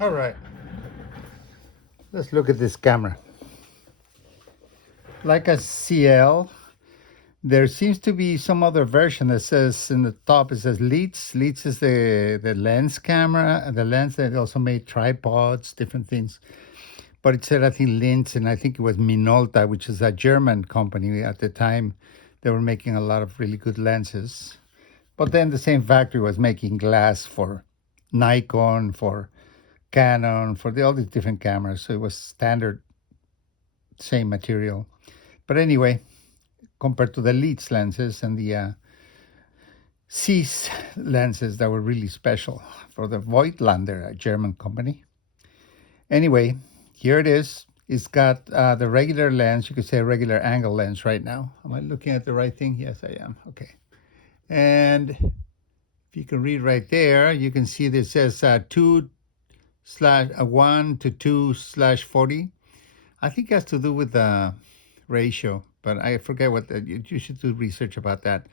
All right, let's look at this camera. Leica CL. There seems to be some other version that says in the top it says Leitz. Leitz is the lens camera, the lens that also made tripods, different things. But it said I think Linz, and I think it was Minolta, which is a German company at the time. They were making a lot of really good lenses. But then the same factory was making glass for Nikon, for Canon, for all these different cameras. So it was standard, same material. But anyway, compared to the Leitz lenses and the Zeiss lenses that were really special for the Voigtlander, a German company. Anyway, here it is. It's got the regular lens. You could say a regular angle lens right now. Am I looking at the right thing? Yes, I am. Okay. And if you can read right there, you can see this says 1 to 2/40. I think it has to do with the ratio, but I forget what you should do research about that.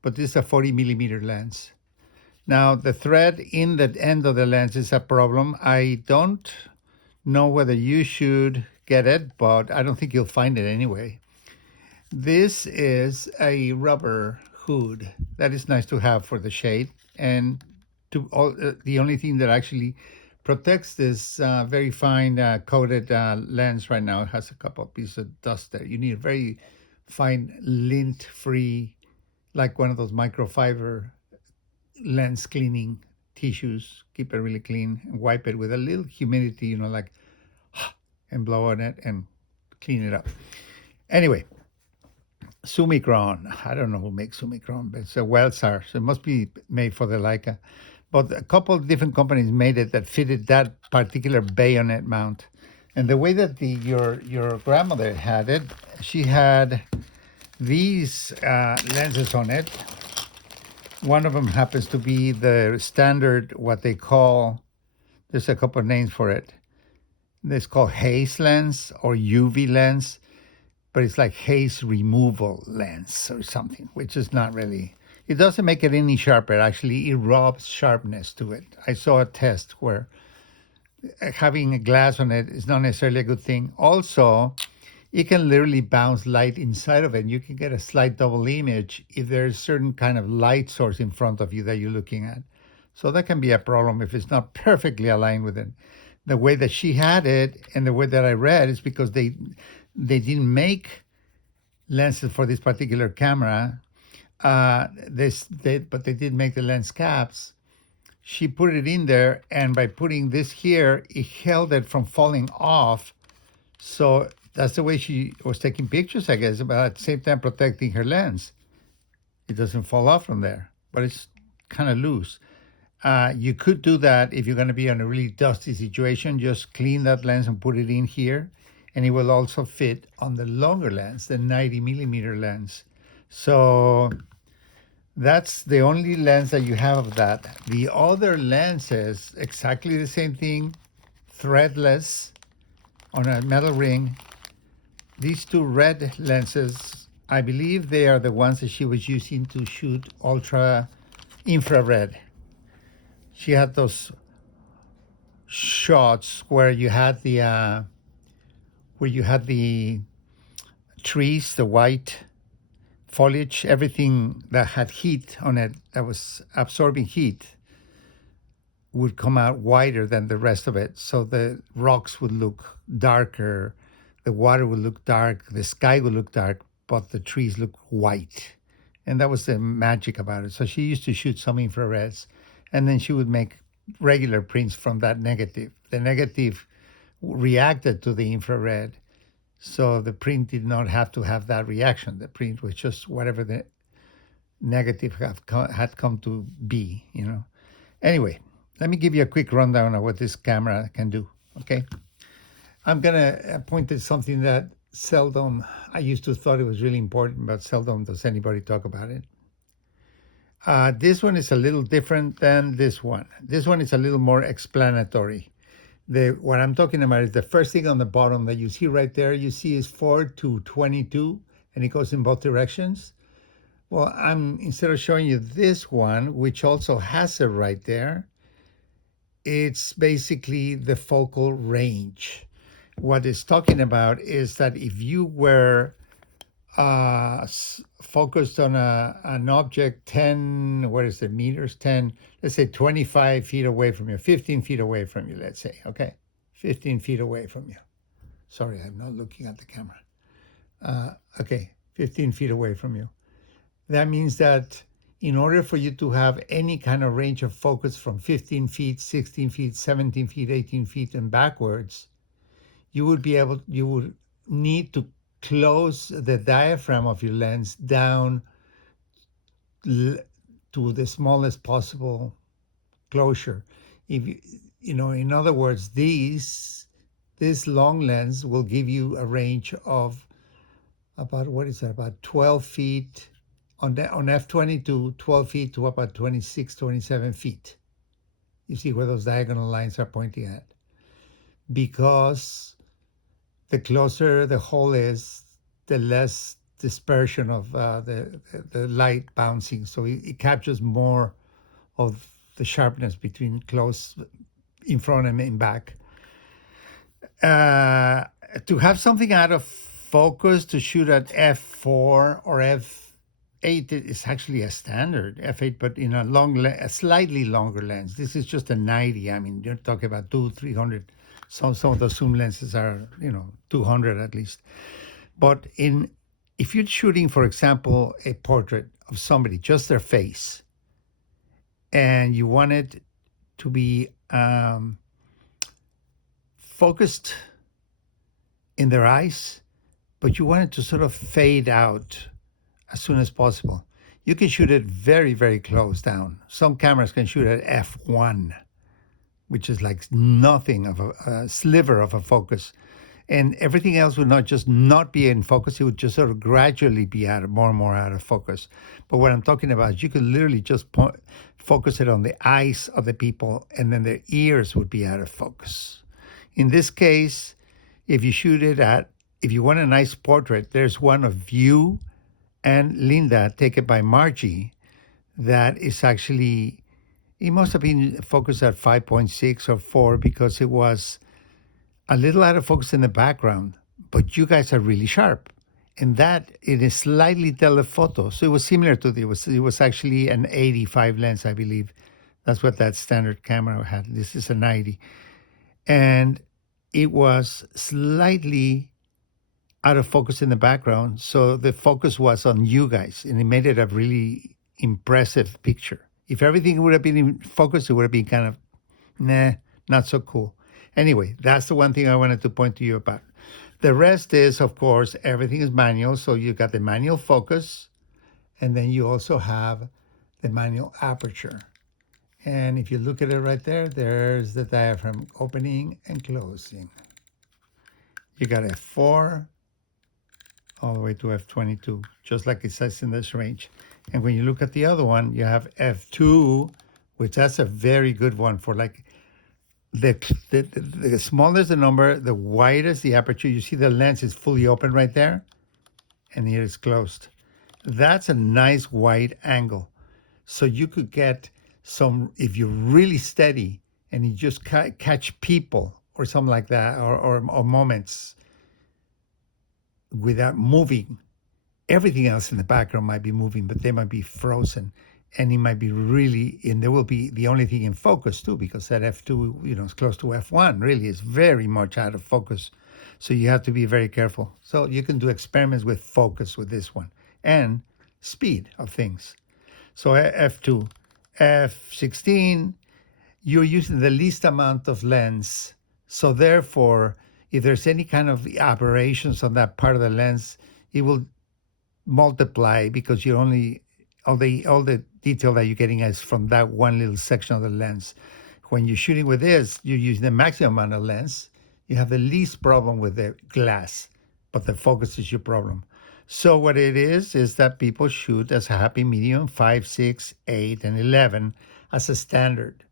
But this is a 40 millimeter lens. Now, the thread in the end of the lens is a problem. I don't know whether you should get it, but I don't think you'll find it anyway. This is a rubber hood that is nice to have for the shade, and the only thing that actually protects this very fine coated lens right now. It has a couple of pieces of dust there. You need a very fine lint-free, like one of those microfiber lens cleaning tissues. Keep it really clean and wipe it with a little humidity, like and blow on it and clean it up. Anyway, Summicron. I don't know who makes Summicron, but it's a Wetzlar, so it must be made for the Leica. But a couple of different companies made it that fitted that particular bayonet mount. And the way that your grandmother had it, she had these lenses on it. One of them happens to be the standard, what they call, there's a couple of names for it. It's called haze lens or UV lens, but it's like haze removal lens or something, which is not really, it doesn't make it any sharper. Actually, it robs sharpness to it. I saw a test where having a glass on it is not necessarily a good thing. Also, it can literally bounce light inside of it. You can get a slight double image if there's a certain kind of light source in front of you that you're looking at. So that can be a problem if it's not perfectly aligned with it. The way that she had it and the way that I read is because they didn't make lenses for this particular camera. But they did make the lens caps. She put it in there, and by putting this here, it held it from falling off. So that's the way she was taking pictures, I guess, but at the same time protecting her lens. It doesn't fall off from there, but it's kind of loose. You could do that if you're going to be on a really dusty situation. Just clean that lens and put it in here, and it will also fit on the longer lens, the 90 millimeter lens. So that's the only lens that you have of that. The other lenses, exactly the same thing, threadless on a metal ring. These two red lenses, I believe they are the ones that she was using to shoot ultra infrared. She had those shots where you had the trees, the white foliage, everything that had heat on it, that was absorbing heat, would come out whiter than the rest of it. So the rocks would look darker, the water would look dark, the sky would look dark, but the trees look white. And that was the magic about it. So she used to shoot some infrareds, and then she would make regular prints from that negative. The negative reacted to the infrared, so the print did not have to have that reaction. The print was just whatever the negative had come to be. Anyway, let me give you a quick rundown of what this camera can do, okay? I'm going to point to something that seldom, I used to thought it was really important, but seldom does anybody talk about it. This one is a little different than this one. This one is a little more explanatory. What I'm talking about is the first thing on the bottom that you see right there, you see is 4 to 22, and it goes in both directions. Well, instead of showing you this one, which also has it right there, it's basically the focal range. What it's talking about is that if you were focused on an object 10, what is it, meters, 10, let's say 25 feet away from you, 15 feet away from you, let's say, okay, 15 feet away from you. Sorry, I'm not looking at the camera. Okay, 15 feet away from you. That means that in order for you to have any kind of range of focus from 15 feet, 16 feet, 17 feet, 18 feet, and backwards, you would need to close the diaphragm of your lens down to the smallest possible closure. If in other words, this long lens will give you a range of about, what is that, about 12 feet on f/22, 12 feet to about 26, 27 feet. You see where those diagonal lines are pointing at. Because the closer the hole is, the less dispersion of the light bouncing. So it captures more of the sharpness between close in front and in back. To have something out of focus to shoot at f4 or f8 is actually a standard f8, but in a slightly longer lens. This is just a 90. I mean, you're talking about 200-300. Some of the zoom lenses are 200 at least. But if you're shooting, for example, a portrait of somebody, just their face, and you want it to be focused in their eyes, but you want it to sort of fade out as soon as possible, you can shoot it very, very close down. Some cameras can shoot at f1, which is like nothing of a sliver of a focus. And everything else would not be in focus. It would just sort of gradually be more and more out of focus. But what I'm talking about is you could literally just focus it on the eyes of the people, and then their ears would be out of focus. In this case, if you want a nice portrait, there's one of you and Linda, taken by Margie, that is actually, it must have been focused at 5.6 or 4 because it was a little out of focus in the background, but you guys are really sharp. And that it is slightly telephoto. So it was similar to it was actually an 85 lens, I believe. That's what that standard camera had. This is a 90. And it was slightly out of focus in the background. So the focus was on you guys, and it made it a really impressive picture. If everything would have been in focus, it would have been kind of, not so cool. Anyway, that's the one thing I wanted to point to you about. The rest is, of course, everything is manual. So you got the manual focus, and then you also have the manual aperture. And if you look at it right there, there's the diaphragm opening and closing. You got f4 all the way to f22, just like it says in this range. And when you look at the other one, you have f2, which that's a very good one for like the smaller the number, the wider the aperture. You see the lens is fully open right there, and here it's closed. That's a nice wide angle. So you could get some, if you're really steady and you just catch people or something like that, or moments without moving. Everything else in the background might be moving, but they might be frozen. And it might be really, and there will be the only thing in focus too, because that f2, is close to f1, really is very much out of focus. So you have to be very careful. So you can do experiments with focus with this one and speed of things. So f2, f16, you're using the least amount of lens. So therefore, if there's any kind of aberrations on that part of the lens, it will multiply because you're only, all the detail that you're getting is from that one little section of the lens. When you're shooting with this, you're using the maximum amount of lens. You have the least problem with the glass, but the focus is your problem. So what it is that people shoot as a happy medium, 5, 6, 8, and 11 as a standard.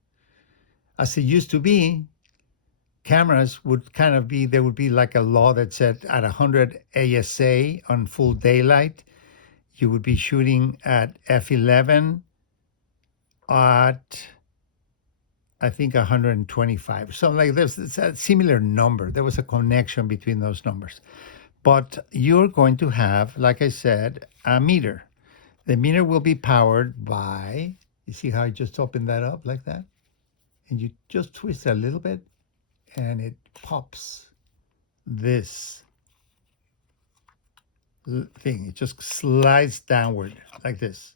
As it used to be, cameras would kind of be, there would be like a law that said at 100 ASA on full daylight, you would be shooting at f11 at I think 125. So like it's a similar number. There was a connection between those numbers. But you're going to have, like I said, a meter. The meter will be powered by, you see how I just opened that up like that? And you just twist a little bit and it pops this thing. It just slides downward like this.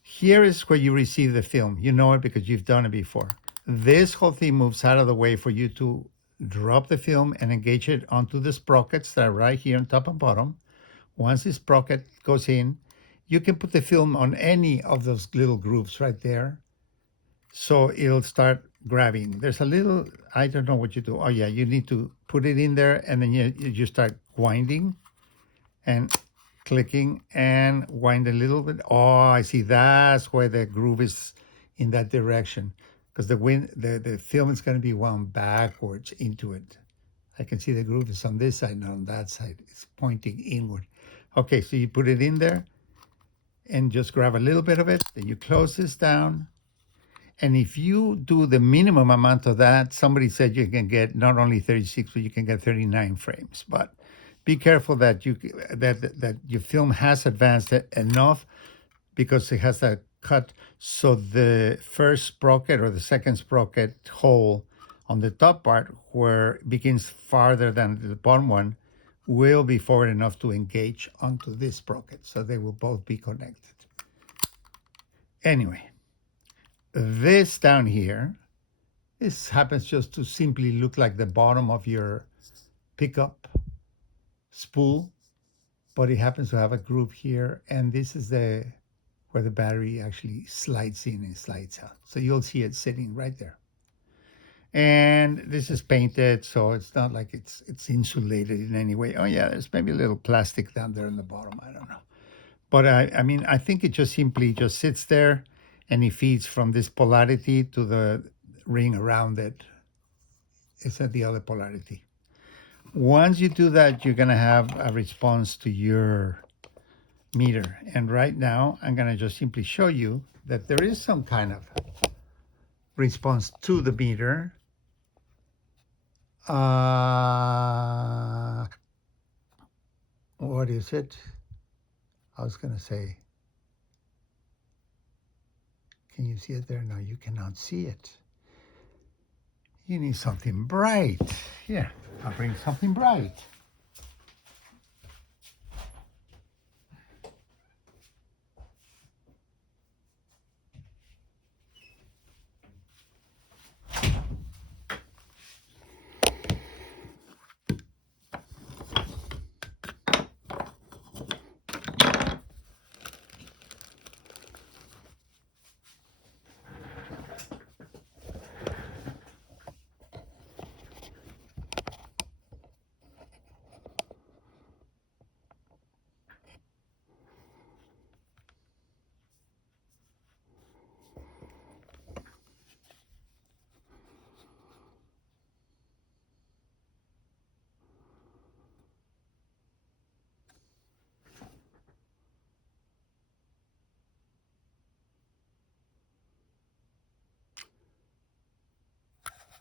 Here is where you receive the film. You know it because you've done it before. This whole thing moves out of the way for you to drop the film and engage it onto the sprockets that are right here on top and bottom. Once this sprocket goes in, you can put the film on any of those little grooves right there. So it'll start grabbing. There's a little, I don't know what you do. Oh yeah, you need to put it in there and then you start winding and clicking and wind a little bit. Oh, I see. That's why the groove is in that direction, because the film is going to be wound backwards into it. I can see the groove is on this side, not on that side. It's pointing inward. Okay, so you put it in there and just grab a little bit of it. Then you close this down. And if you do the minimum amount of that, somebody said you can get not only 36, but you can get 39 frames. But be careful that that your film has advanced enough, because it has a cut, so the first sprocket or the second sprocket hole on the top part, where it begins farther than the bottom one, will be forward enough to engage onto this sprocket. So they will both be connected. Anyway, this down here, this happens just to simply look like the bottom of your pickup spool, but it happens to have a groove here, and this is the where the battery actually slides in and slides out. So you'll see it sitting right there. And this is painted, so it's not like it's insulated in any way. Oh yeah, there's maybe a little plastic down there in the bottom. I don't know. But I mean, I think it just simply just sits there and it feeds from this polarity to the ring around it. It's at the other polarity. Once you do that, you're going to have a response to your meter. And right now, I'm going to just simply show you that there is some kind of response to the meter. What is it? I was going to say, can you see it there? No, you cannot see it. You need something bright. Here, I'll bring something bright.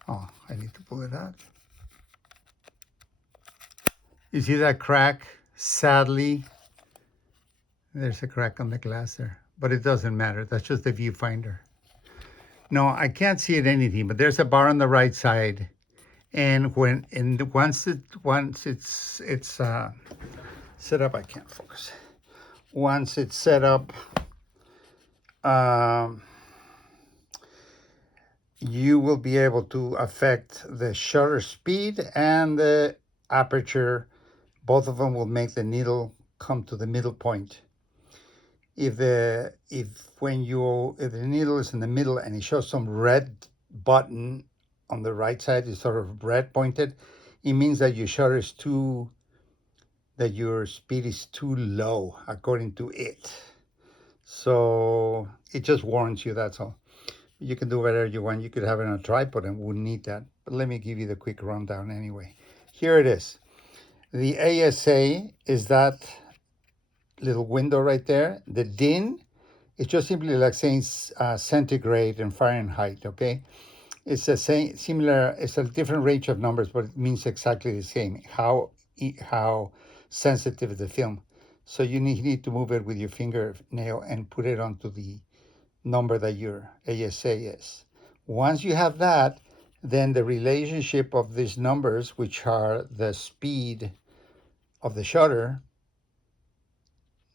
Oh, I need to pull it out. You see that crack? Sadly, there's a crack on the glass there, but it doesn't matter. That's just the viewfinder. No, I can't see it anything, but there's a bar on the right side, and once it's set up, I can't focus. Once it's set up, you will be able to affect the shutter speed and the aperture. Both of them will make the needle come to the middle point. If the needle is in the middle and it shows some red button on the right side, is sort of red pointed, it means that your shutter is that your speed is too low according to it. So it just warns you, that's all. You can do whatever you want. You could have it on a tripod and wouldn't need that. But let me give you the quick rundown anyway. Here it is. The ASA is that little window right there. The DIN It's just simply like saying centigrade and Fahrenheit, okay? It's a same, similar, it's a different range of numbers, but it means exactly the same. How sensitive is the film. So you need to move it with your fingernail and put it onto the number that your ASA is. Once you have that, then the relationship of these numbers, which are the speed of the shutter,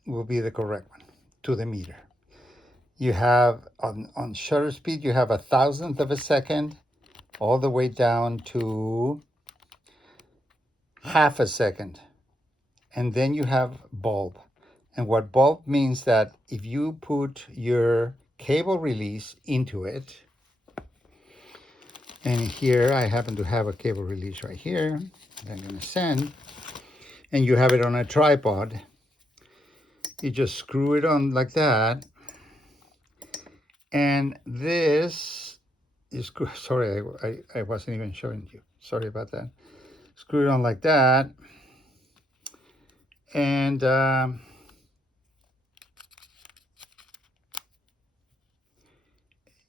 will be the correct one to the meter. You have on shutter speed, you have 1,000th of a second, all the way down to half a second. And then you have bulb. And what bulb means that if you put your cable release into it, and here I happen to have a cable release right here that I'm going to send, and you have it on a tripod, you just screw it on like that, and this is, sorry, I wasn't even showing you. Sorry about that. Screw it on like that, and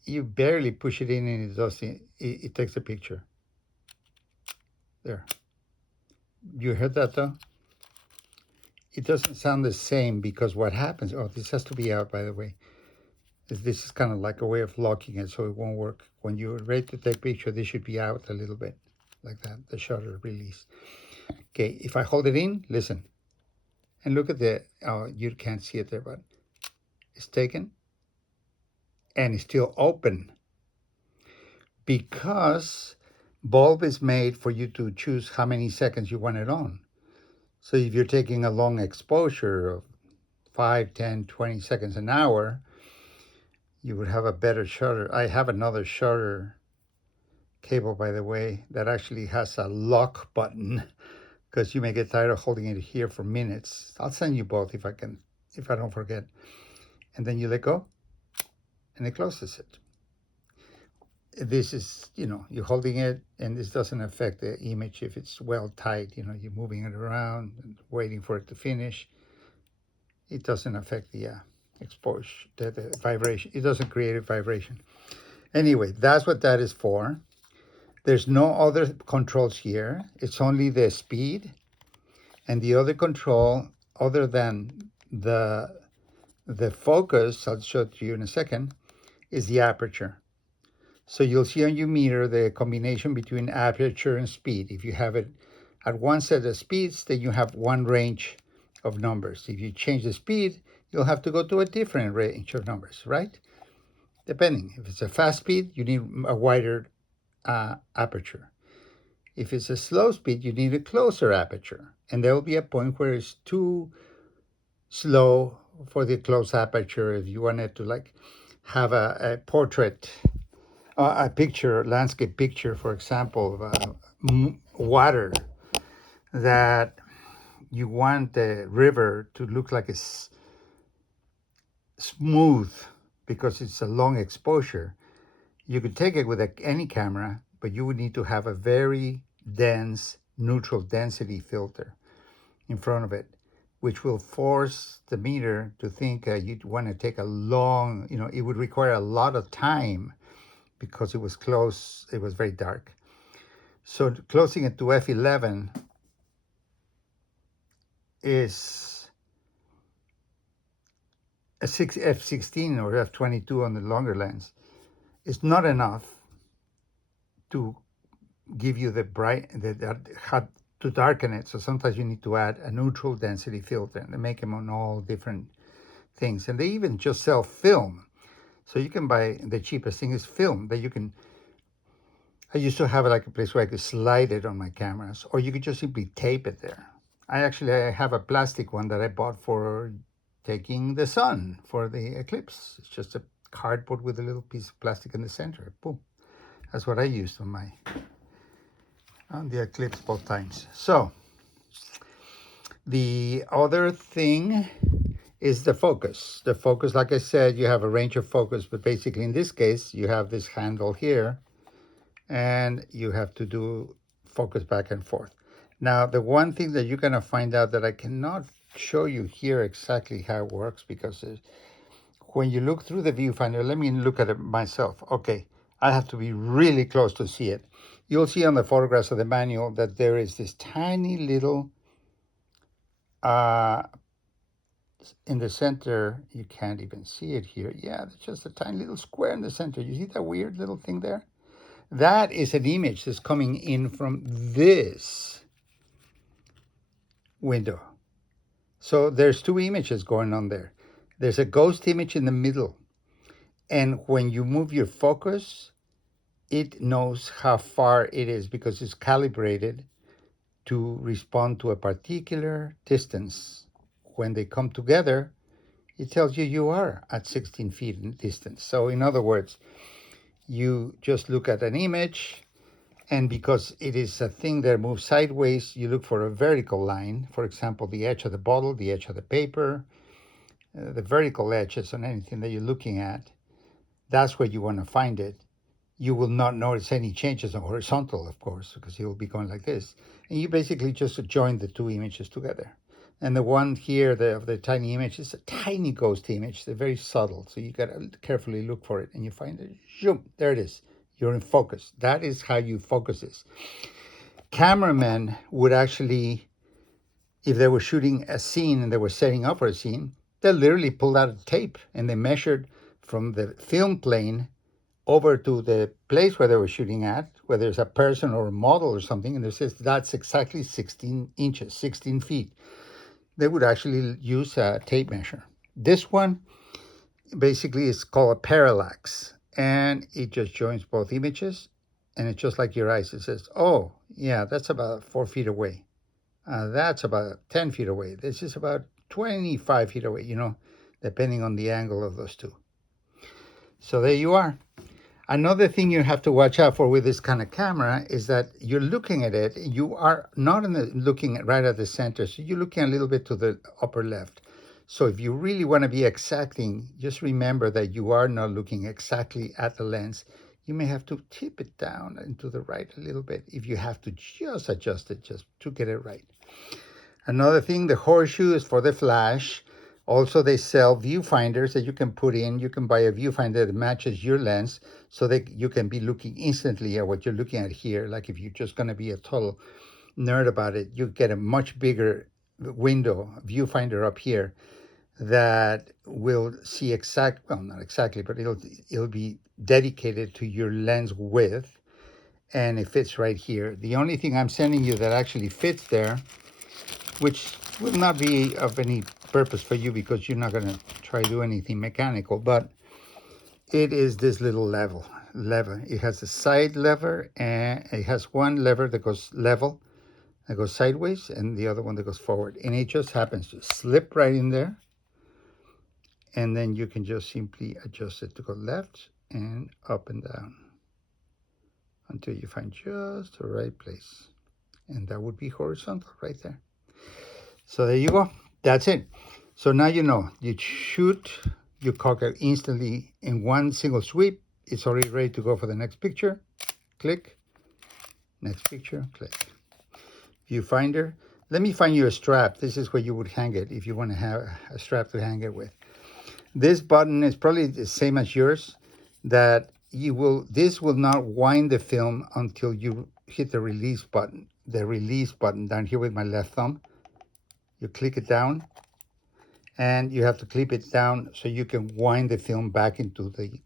you barely push it in and it does it takes a picture. There. You heard that though? It doesn't sound the same because what happens, oh, this has to be out, by the way. This is kind of like a way of locking it so it won't work. When you're ready to take picture, this should be out a little bit, like that, the shutter release. Okay, if I hold it in, listen. And look at the, oh, you can't see it there, but it's taken and it's still open because bulb is made for you to choose how many seconds you want it on. So if you're taking a long exposure of 5, 10, 20 seconds an hour, you would have a better shutter. I have another shutter cable, by the way, that actually has a lock button because you may get tired of holding it here for minutes. I'll send you both if I don't forget. And then you let go and it closes it. This is, you're holding it and this doesn't affect the image if it's well tight. You're moving it around and waiting for it to finish. It doesn't affect the exposure, the vibration. It doesn't create a vibration. Anyway, that's what that is for. There's no other controls here. It's only the speed, and the other control, other than the focus, I'll show it to you in a second, is the aperture. So you'll see on your meter the combination between aperture and speed. If you have it at one set of speeds, then you have one range of numbers. If you change the speed, you'll have to go to a different range of numbers, right? Depending. If it's a fast speed, you need a wider aperture. If it's a slow speed, you need a closer aperture. And there will be a point where it's too slow for the close aperture if you wanted to like have a portrait, a picture, landscape picture, for example, of water, that you want the river to look like it's smooth because it's a long exposure. You could take it with any camera, but you would need to have a very dense neutral density filter in front of it, which will force the meter to think you'd want to take a long, it would require a lot of time because it was close, it was very dark. So closing it to f11 is a f16 or f22 on the longer lens. It's not enough to give you the to darken it. So sometimes you need to add a neutral density filter, and they make them on all different things. And they even just sell film. So you can buy, the cheapest thing is film that you can, I used to have like a place where I could slide it on my cameras, or you could just simply tape it there. I have a plastic one that I bought for taking the sun for the eclipse. It's just a cardboard with a little piece of plastic in the center. Boom. That's what I used on the eclipse both times. So the other thing is the focus. The focus, like I said, you have a range of focus, but basically in this case, you have this handle here, and you have to do focus back and forth. Now, the one thing that you're gonna find out that I cannot show you here exactly how it works, because when you look through the viewfinder, let me look at it myself. Okay, I have to be really close to see it. You'll see on the photographs of the manual that there is this tiny little, in the center, you can't even see it here. Yeah, it's just a tiny little square in the center. You see that weird little thing there? That is an image that's coming in from this window. So there's two images going on there. There's a ghost image in the middle. And when you move your focus, it knows how far it is because it's calibrated to respond to a particular distance. When they come together, it tells you you are at 16 feet in distance. So in other words, you just look at an image, and because it is a thing that moves sideways, you look for a vertical line. For example, the edge of the bottle, the edge of the paper, the vertical edges on anything that you're looking at. That's where you want to find it. You will not notice any changes on horizontal, of course, because it will be going like this. And you basically just join the two images together. And the one here, of the tiny image, is a tiny ghost image. They're very subtle, so you got to carefully look for it. And you find it, zoom, there it is. You're in focus. That is how you focus this. Cameramen would actually, if they were shooting a scene and they were setting up for a scene, they literally pulled out a tape and they measured from the film plane over to the place where they were shooting at, whether it's a person or a model or something, and they says that's exactly 16 inches, 16 feet. They would actually use a tape measure. This one basically is called a parallax, and it just joins both images, and it's just like your eyes. It says, oh, yeah, that's about 4 feet away. That's about 10 feet away. This is about 25 feet away, depending on the angle of those two. So there you are. Another thing you have to watch out for with this kind of camera is that you're looking at it, you are not looking right at the center, so you're looking a little bit to the upper left. So if you really want to be exacting, just remember that you are not looking exactly at the lens. You may have to tip it down and to the right a little bit if you have to just adjust it just to get it right. Another thing, the horseshoe is for the flash. Also, they sell viewfinders that you can put in. You can buy a viewfinder that matches your lens so that you can be looking instantly at what you're looking at here. Like if you're just going to be a total nerd about it, you get a much bigger window, viewfinder up here that will see well, not exactly, but it'll be dedicated to your lens width, and it fits right here. The only thing I'm sending you that actually fits there, which will not be of any purpose for you because you're not going to try to do anything mechanical, but it is this little lever. It has a side lever, and it has one lever that goes level, that goes sideways, and the other one that goes forward. And it just happens to slip right in there. And then you can just simply adjust it to go left and up and down until you find just the right place. And that would be horizontal right there. So there you go. That's it. So now you know, you shoot your cocker instantly in one single sweep. It's already ready to go for the next picture. Click. Next picture. Click. Viewfinder. Let me find you a strap. This is where you would hang it if you want to have a strap to hang it with. This button is probably the same as yours, that this will not wind the film until you hit the release button. The release button down here with my left thumb. You click it down, and you have to clip it down so you can wind the film back into the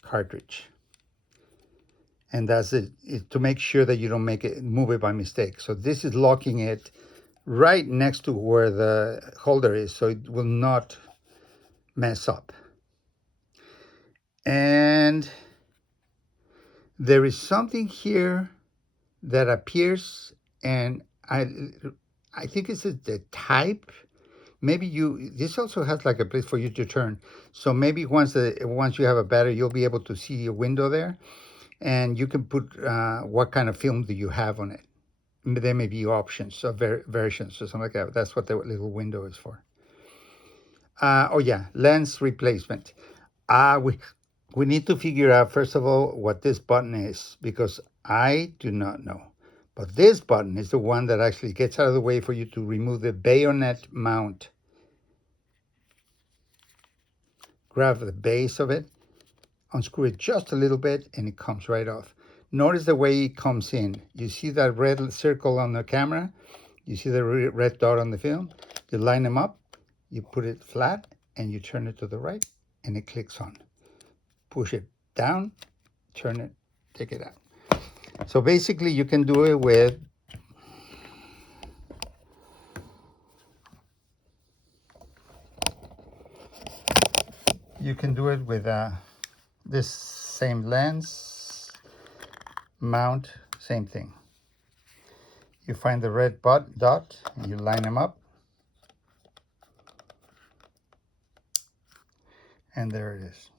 cartridge. And that's it, to make sure that you don't move it by mistake. So this is locking it right next to where the holder is, so it will not mess up. And there is something here that appears, and I think it's the type. Maybe this also has like a place for you to turn. So maybe once you have a battery, you'll be able to see a window there, and you can put what kind of film do you have on it. There may be options of versions or something like that. That's what the little window is for. Oh yeah, lens replacement. We need to figure out, first of all, what this button is, because I do not know. But this button is the one that actually gets out of the way for you to remove the bayonet mount grab the base of it, unscrew it just a little bit, and it comes right off. Notice the way it comes in. You see that red circle on the camera? You see the red dot on the film? You line them up, you put it flat, and you turn it to the right, and it clicks on. Push it down, turn it, take it out. So basically you can do it with this same lens mount, same thing. You find the red dot and you line them up, and there it is.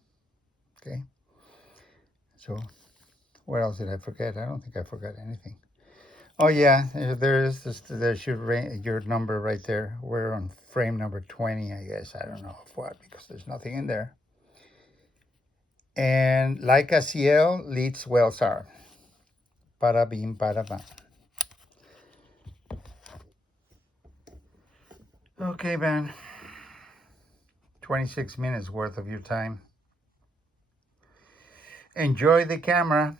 Okay, so what else did I forget? I don't think I forgot anything. Oh yeah, there's your number right there. We're on frame number 20, I guess. I don't know of what, because there's nothing in there. And Leica CL Leitz Wetzlar. Bada bim, bada bam. Okay, man. 26 minutes worth of your time. Enjoy the camera.